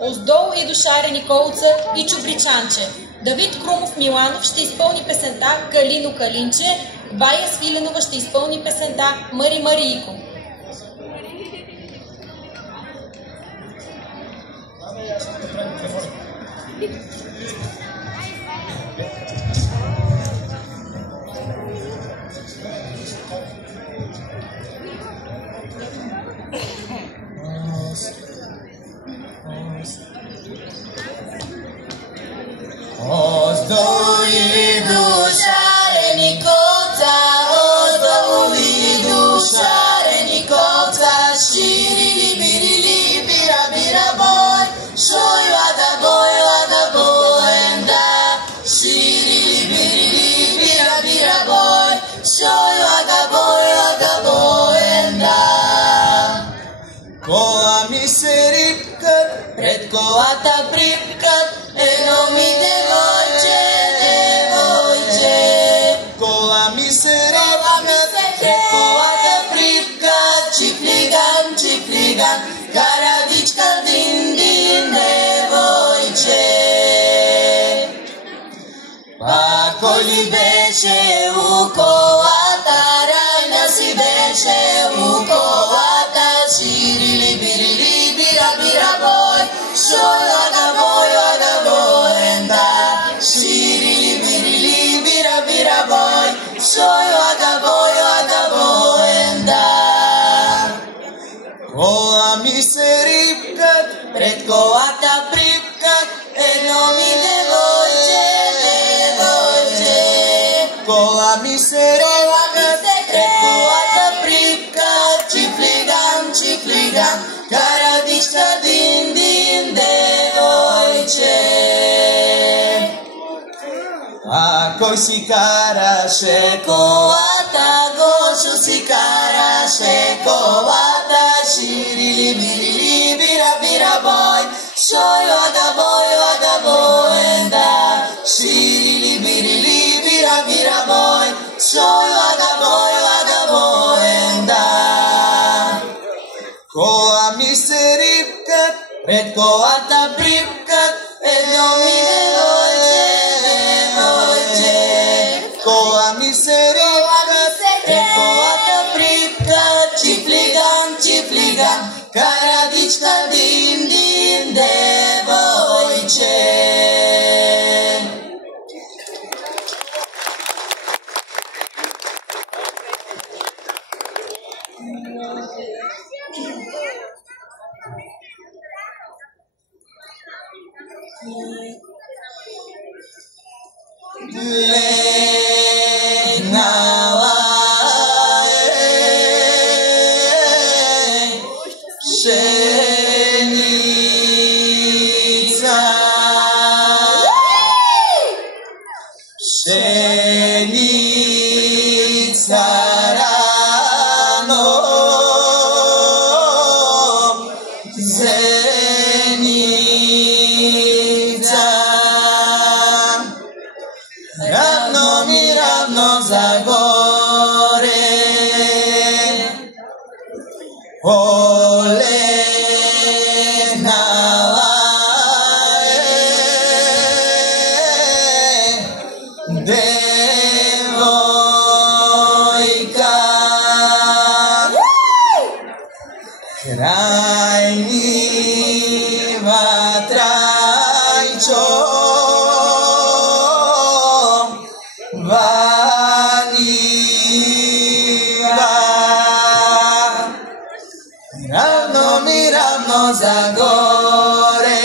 Оздол и до Шаре Николца и Чубричанче. Давид Крумов Миланов ще изпълни песента Калино Калинче, Бая Свиленова ще изпълни песента Мари Марийко. Оздол и до Шаре Николца, оздол и до Шаре Николца, ширили бирили бира бира бой, шой лада боенда, ширили бирили бира бира бой, шой лада боенда. Кола ми се рипкат, пред колата припкат, едно ми девойче, девойче. Кола ми се рипкат, пред колата припкат, чифлиган, чифлиган, карадичка дин-дин, девойче. Ако ли беше у колата, Райна си беше у колата, ширили бирили бира бира бой, шой лада боенда, ширили бирили бира бира бой, шой лада боенда. Кола ми се рипкат, пред колата припкат, едно ми девойче, девойче. Кола ми се рипкат, пред колата припкат, чифлиган, чифлиган, карадичка дин-дин, девойче. А кой си караше колата, Гошо си караше колата, ширили бирили бира бира бой, шой лада боенда, ширили бирили бира бира бой, шой лада боенда. Кола ми се рипкат, пред колата припкат, едно ми девойче, девойче. Кола ми се рипкат, пред колата припкат, чифлиган, чифлиган, карадичка дин-дин, девойче. Легнала пшеница, пшеница рано зеница. Равно ми равно за горе, олегнала девойка, край нива трайчо ванива. Равно ми равно за горе,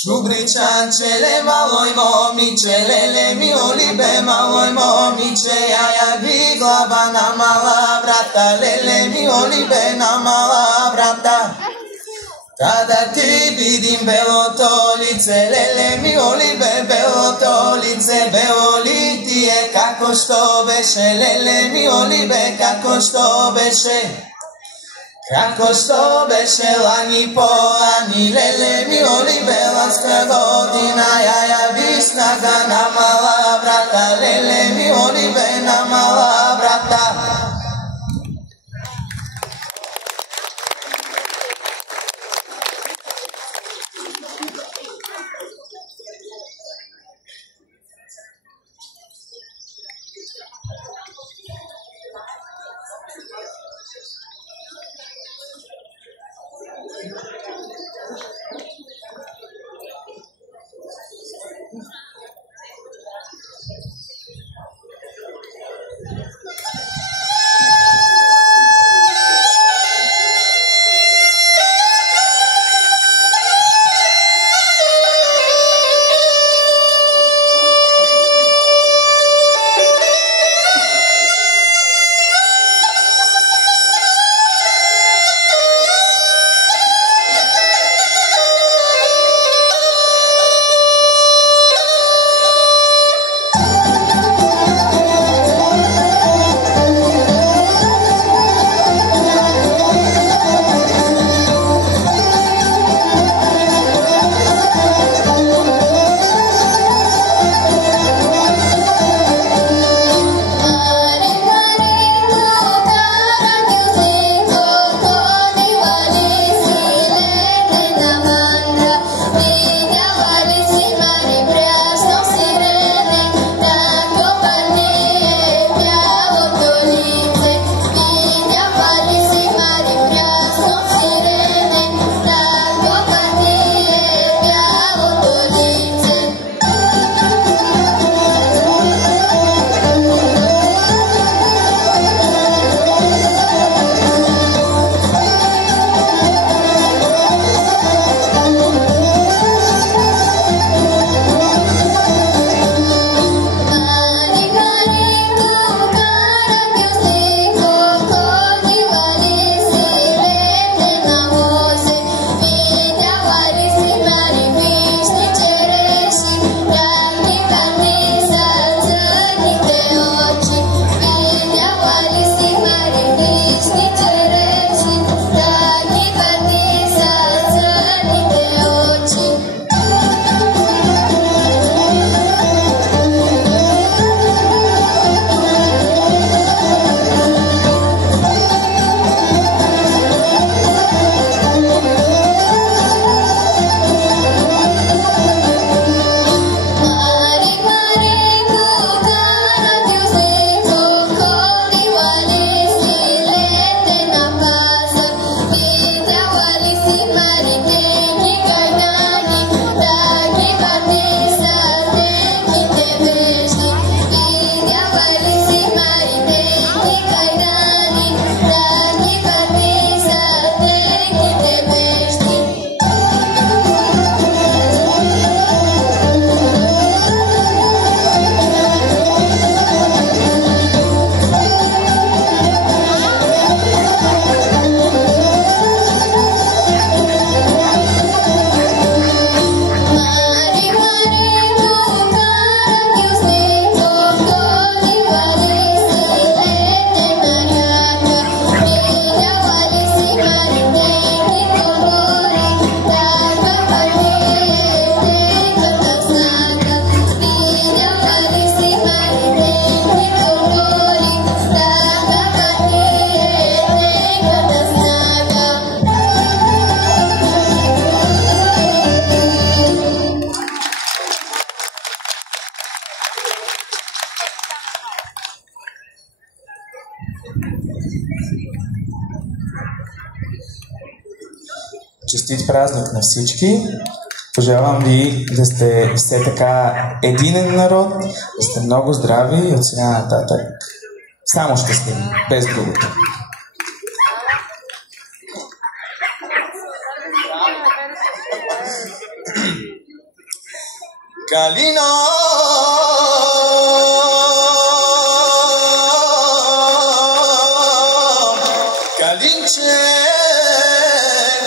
Čubričanče, le maloj momiče, lele mi olibe maloj momiče, jaja bi glava na mala vrata, lele mi olibe na mala vrata. Kada ti vidim belo to lice, lele mi olibe belo to lice, belo li ti je kako što beše, lele mi olibe kako što beše. Kako što beše lani po lani, lele mi olibe laska godina, jaja bi snaga na mala vrata, lele mi olibe na mala vrata. Честит празник на всички. Пожелавам ви да сте все така единен народ, да сте много здрави и от сега нататък само щастливи, без другото. Калино, Калинче,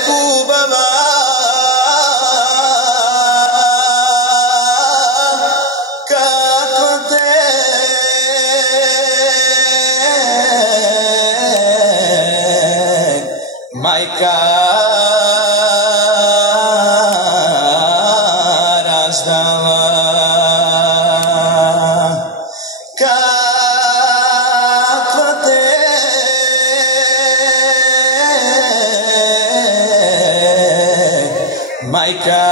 хубава, како те майка раждала. Майка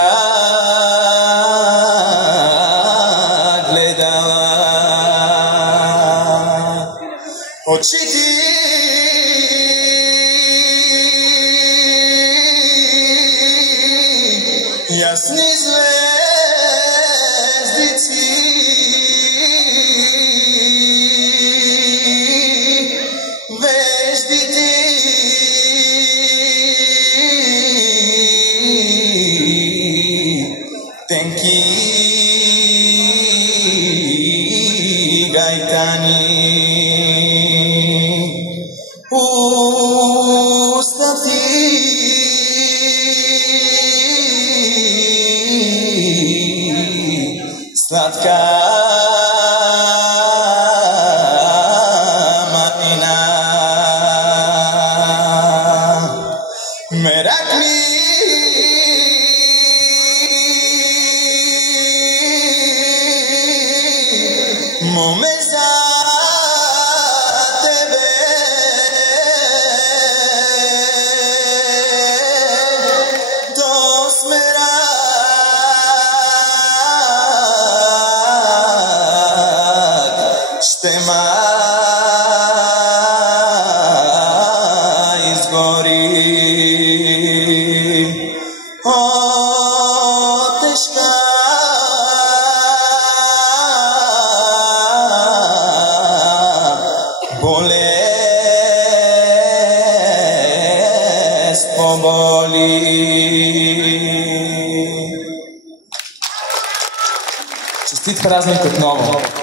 гледала очите ясни звездици, веждите тенки гайтани, устати сладка мазнина, мерак ми моме за тебе, до смера ще ма изгори. О, тежка болест поболи. Честит празник отново!